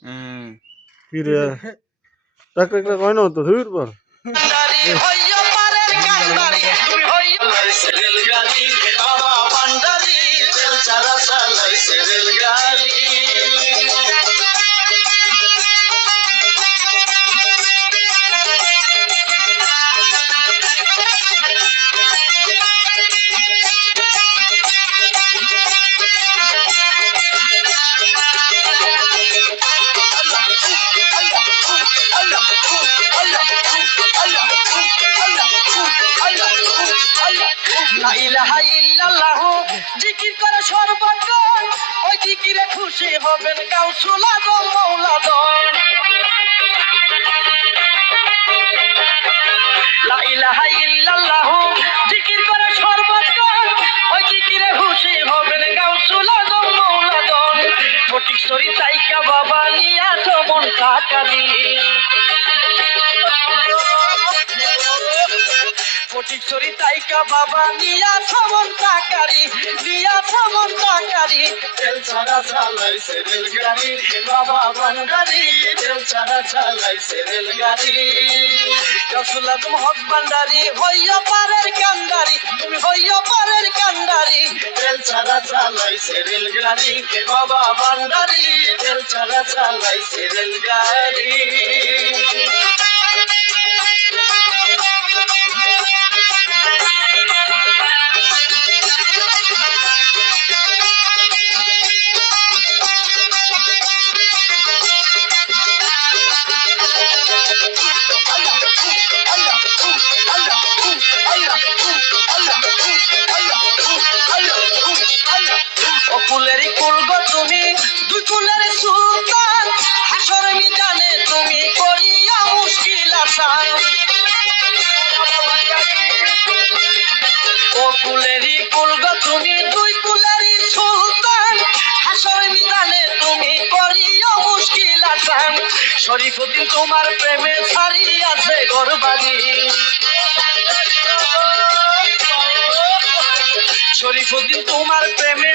কি রে টাক টাক টাক হয় না তো ধুর পর জিকির করে সর্বক্ষণ ওই জিকিরে খুশি হবেন গাউসুল আজম মৌলাদন। লা ইলাহা ইল্লাল্লাহু জিকির করে সর্বক্ষণ ওই জিকিরে খুশি হবেন গাউসুল আজম মৌলাদন। ফটিকছড়ি তাইকা বাবা নিয়াছ মন কাটারি, ফটিকছড়ি তাইকা বাবা নিয়াছ মন কাটারি, নিয়াছ মন কাটারি। তেল ছাড়া চালাইছে রেলগাড়ি বাবা ভান্ডারি, তেল ছাড়া চালাইছে রেলগাড়ি। গাউসুল আজম হক ভান্ডারি হইয়া পারের কান্ডারি, তুমি হইয়া পারের কান্ডারি। তেল ছাড়া চালাইছে রেলগাড়ি বাবা ভান্ডারি, তেল ছাড়া চালাইছে রেলগাড়ি। অকুলেরই কুল গো তুমি, দুই কুলের সুলতান, হাসর মিজানে তুমি করিয়া মুশকিল আসান। অকুলেরই কুল গো তুমি, দুই কুলেরই সুলতান, হাসর মিজানে তুমি করিয়া মুশকিল আসান। শরীফুদ্দিন তোমার প্রেমে ছাড়িয়াছে ঘরবাড়ি, শরীফুদ্দিন তোমার প্রেমে